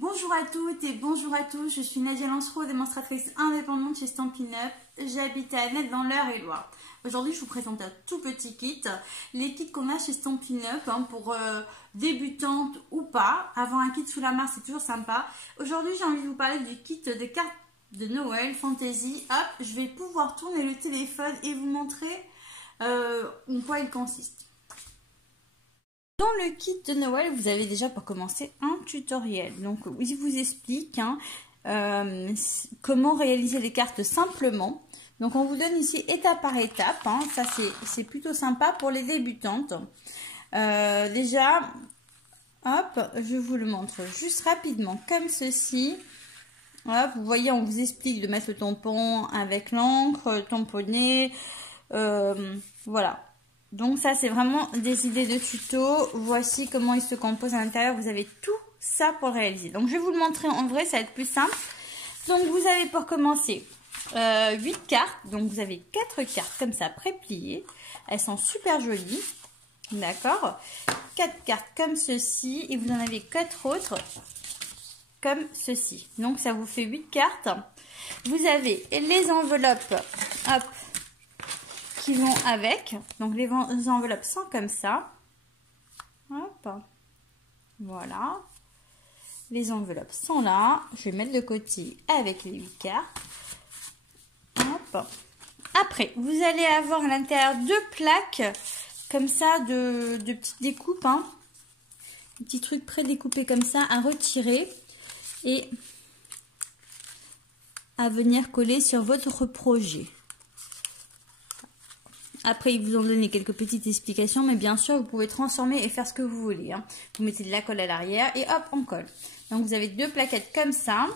Bonjour à toutes et bonjour à tous, je suis Nadia Lancereau, démonstratrice indépendante chez Stampin' Up. J'habite à Annette dans l'Eure-et-Loir. Aujourd'hui, je vous présente un tout petit kit, les kits qu'on a chez Stampin' Up pour débutantes ou pas. Avoir un kit sous la main, c'est toujours sympa. Aujourd'hui, j'ai envie de vous parler du kit des cartes de Noël Fantasy. Hop, je vais pouvoir tourner le téléphone et vous montrer en quoi il consiste. Dans le kit de Noël, vous avez déjà pour commencer un tutoriel. Donc, il vous explique comment réaliser les cartes simplement. Donc, on vous donne ici étape par étape. Ça, c'est plutôt sympa pour les débutantes. Déjà, hop, je vous le montre juste rapidement comme ceci. Hop, vous voyez, on vous explique de mettre le tampon avec l'encre, tamponner. Voilà. Donc ça, c'est vraiment des idées de tuto. Voici comment il se compose à l'intérieur. Vous avez tout ça pour réaliser. Donc je vais vous le montrer en vrai, ça va être plus simple. Donc vous avez pour commencer 8 cartes. Donc vous avez 4 cartes comme ça pré-pliées. Elles sont super jolies. D'accord. 4 cartes comme ceci. Et vous en avez 4 autres comme ceci. Donc ça vous fait 8 cartes. Vous avez les enveloppes. Hop. Qui vont avec. Donc les enveloppes sont comme ça. Hop. Voilà. Les enveloppes sont là. Je vais mettre de côté avec les 8 cartes. Hop. Après, vous allez avoir à l'intérieur 2 plaques comme ça de petites découpes. Des petits trucs pré-découpés comme ça à retirer et à venir coller sur votre projet. Après, ils vous ont donné quelques petites explications, mais bien sûr, vous pouvez transformer et faire ce que vous voulez. Vous mettez de la colle à l'arrière et hop, on colle. Donc, vous avez 2 plaquettes comme ça.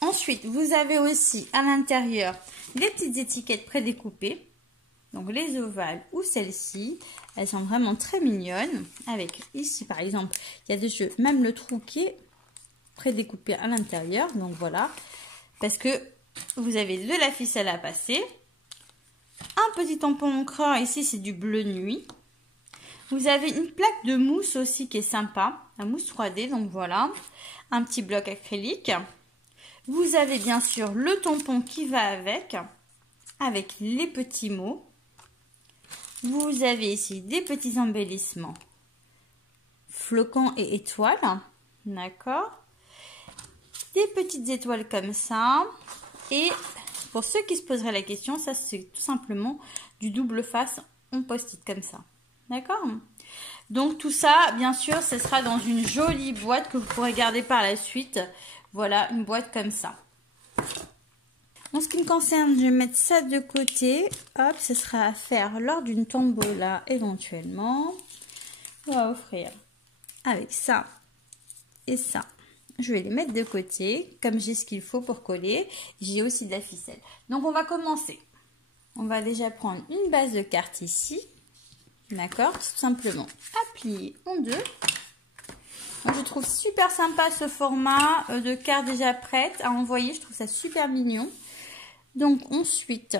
Ensuite, vous avez aussi à l'intérieur des petites étiquettes prédécoupées. Donc, les ovales ou celles-ci. Elles sont vraiment très mignonnes. Avec ici, par exemple, il y a des jeux, même le trou qui est prédécoupé à l'intérieur. Donc, voilà. Parce que vous avez de la ficelle à passer. Un petit tampon encreur, ici c'est du bleu nuit. Vous avez une plaque de mousse aussi qui est sympa, la mousse 3D, donc voilà. Un petit bloc acrylique. Vous avez bien sûr le tampon qui va avec les petits mots. Vous avez ici des petits embellissements, flocons et étoiles, d'accord. Des petites étoiles comme ça et... Pour ceux qui se poseraient la question, ça c'est tout simplement du double face en post-it comme ça. D'accord? Donc tout ça, bien sûr, ce sera dans une jolie boîte que vous pourrez garder par la suite. Voilà, une boîte comme ça. En ce qui me concerne, je vais mettre ça de côté. Hop, ce sera à faire lors d'une tombola éventuellement. On va offrir avec ça et ça. Je vais les mettre de côté, comme j'ai ce qu'il faut pour coller. J'ai aussi de la ficelle. Donc, on va commencer. On va déjà prendre une base de carte ici. D'accord? Tout simplement à plier en deux. Donc, je trouve super sympa ce format de carte déjà prête à envoyer. Je trouve ça super mignon. Donc, ensuite,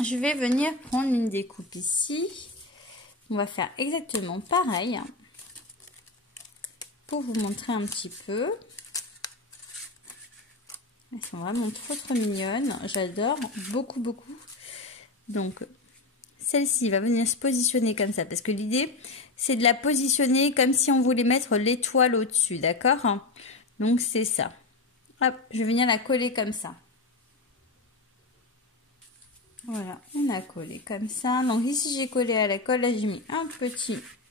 je vais venir prendre une découpe ici. On va faire exactement pareil. Pour vous montrer un petit peu. Elles sont vraiment trop mignonnes. J'adore beaucoup. Donc, celle-ci va venir se positionner comme ça. Parce que l'idée, c'est de la positionner comme si on voulait mettre l'étoile au-dessus. D'accord? Donc, c'est ça. Hop, je vais venir la coller comme ça. Voilà, on a collé comme ça. Donc, ici, j'ai collé à la colle. Là, j'ai mis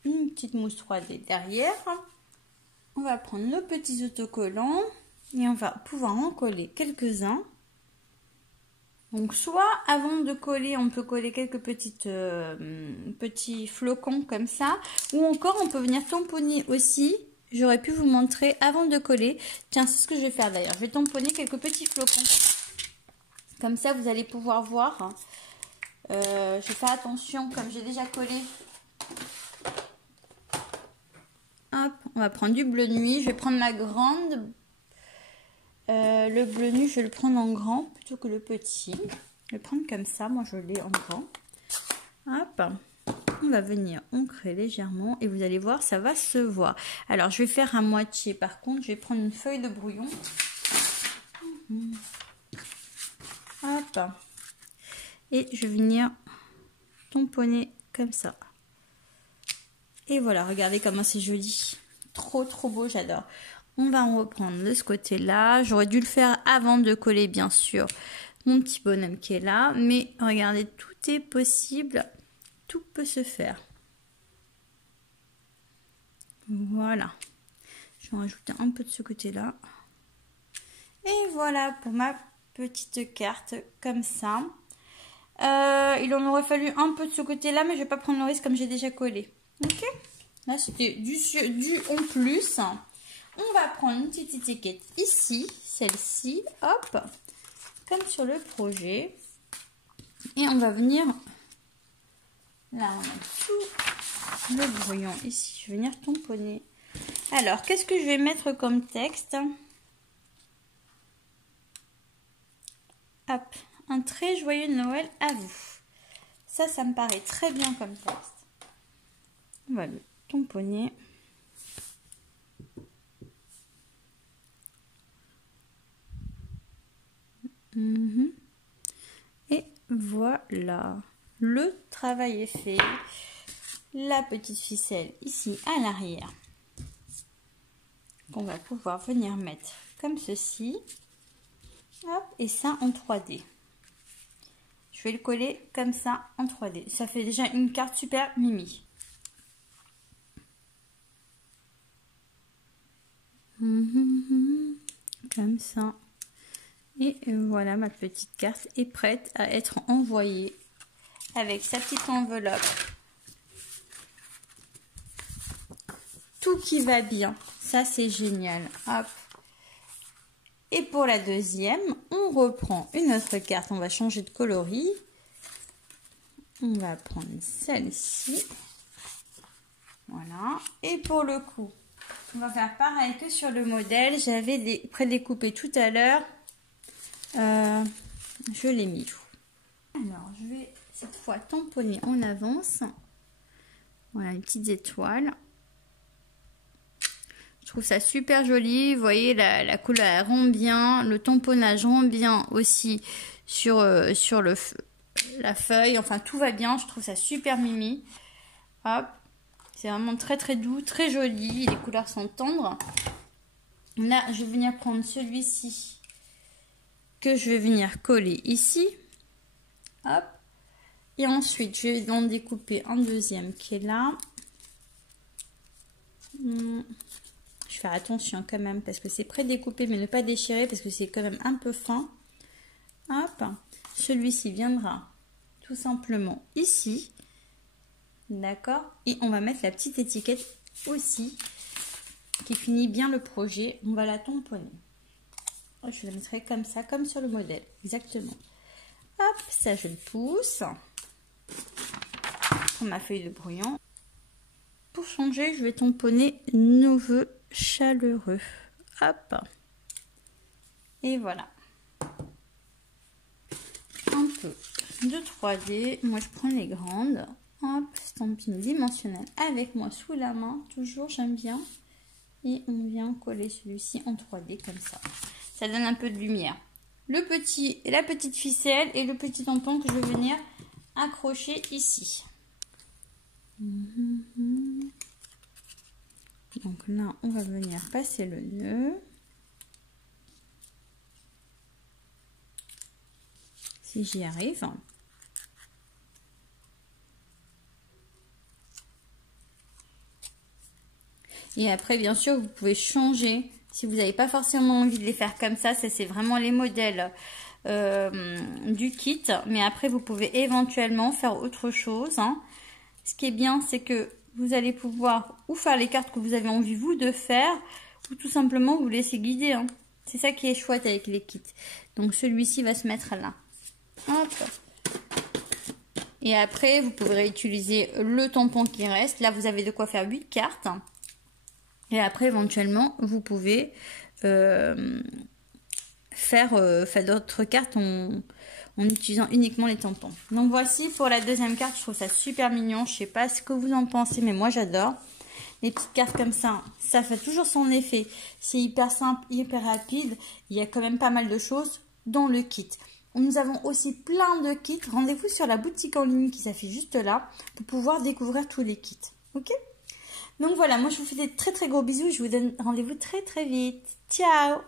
une petite mousse 3D derrière. On va prendre nos petits autocollants et on va pouvoir en coller quelques-uns. Donc soit avant de coller, on peut coller quelques petits flocons comme ça. Ou encore on peut venir tamponner aussi. J'aurais pu vous montrer avant de coller. Tiens, c'est ce que je vais faire d'ailleurs. Je vais tamponner quelques petits flocons. Comme ça vous allez pouvoir voir. Je vais faire attention comme j'ai déjà collé. Hop, on va prendre du bleu nuit. Je vais prendre ma grande. Le bleu nuit, je vais le prendre en grand plutôt que le petit. Je vais le prendre comme ça. Moi, je l'ai en grand. Hop. on va venir ancrer légèrement et vous allez voir, ça va se voir. Alors, je vais faire à moitié. Par contre, je vais prendre une feuille de brouillon. Hop. Et je vais venir tamponner comme ça. Et voilà, regardez comment c'est joli. Trop, trop beau, j'adore. On va en reprendre de ce côté-là. J'aurais dû le faire avant de coller, bien sûr, mon petit bonhomme qui est là. Mais regardez, tout est possible. Tout peut se faire. Voilà. Je vais en rajouter un peu de ce côté-là. Et voilà pour ma petite carte comme ça. Il en aurait fallu un peu de ce côté-là, mais je vais pas prendre le risque comme j'ai déjà collé. Ok. Là, c'était du en plus. On va prendre une petite étiquette ici, celle-ci, hop, comme sur le projet. Et on va venir, là on a tout le brouillon ici, je vais venir tamponner. Alors, qu'est-ce que je vais mettre comme texte? Hop, un très joyeux Noël à vous. Ça me paraît très bien comme texte. On va le tamponner. Et voilà, le travail est fait. La petite ficelle ici à l'arrière qu'on va pouvoir venir mettre comme ceci. Hop, et ça en 3D. Je vais le coller comme ça en 3D. Ça fait déjà une carte super mimi. Comme ça. Et voilà, ma petite carte est prête à être envoyée avec sa petite enveloppe. Tout qui va bien. Ça, c'est génial. Hop. Et pour la deuxième, on reprend une autre carte. On va changer de coloris. On va prendre celle-ci. Voilà. Et pour le coup, on va faire pareil que sur le modèle. J'avais prédécoupé tout à l'heure. Je l'ai mis. Alors, je vais cette fois tamponner en avance. Voilà, les petites étoiles. Je trouve ça super joli. Vous voyez, la couleur elle rend bien. Le tamponnage rend bien aussi sur la feuille. Enfin, tout va bien. Je trouve ça super mimi. Hop. C'est vraiment très très doux, très joli. Les couleurs sont tendres. Là, je vais venir prendre celui-ci que je vais venir coller ici. Hop. Et ensuite, je vais en découper un deuxième qui est là. Je vais faire attention quand même parce que c'est prédécoupé, mais ne pas déchirer parce que c'est quand même un peu fin. Hop. Celui-ci viendra tout simplement ici. D'accord. Et on va mettre la petite étiquette aussi qui finit bien le projet. On va la tamponner. Je la mettrai comme ça, comme sur le modèle. Exactement. Hop, ça je le pousse. Pour ma feuille de brouillon. Pour changer, je vais tamponner Neveu chaleureux. Hop. Et voilà. Un peu de 3D. Moi, je prends les grandes. Hop, stamping dimensionnel avec moi sous la main. Toujours, j'aime bien. Et on vient coller celui-ci en 3D comme ça. Ça donne un peu de lumière. La petite ficelle et le petit tampon que je vais venir accrocher ici. Donc là, on va venir passer le nœud. Si j'y arrive. Et après, bien sûr, vous pouvez changer. Si vous n'avez pas forcément envie de les faire comme ça, c'est vraiment les modèles du kit. Mais après, vous pouvez éventuellement faire autre chose. Hein. Ce qui est bien, c'est que vous allez pouvoir ou faire les cartes que vous avez envie, vous, de faire, ou tout simplement vous laisser guider. Hein. C'est ça qui est chouette avec les kits. Donc, celui-ci va se mettre là. Hop. Et après, vous pourrez utiliser le tampon qui reste. Là, vous avez de quoi faire 8 cartes. Et après, éventuellement, vous pouvez faire d'autres cartes en utilisant uniquement les tampons. Donc voici pour la deuxième carte, je trouve ça super mignon. Je sais pas ce que vous en pensez, mais moi j'adore. Les petites cartes comme ça fait toujours son effet. C'est hyper simple, hyper rapide. Il y a quand même pas mal de choses dans le kit. Nous avons aussi plein de kits. Rendez-vous sur la boutique en ligne qui s'affiche juste là pour pouvoir découvrir tous les kits. Ok? Donc voilà, moi je vous fais des très très gros bisous. Je vous donne rendez-vous très très vite. Ciao!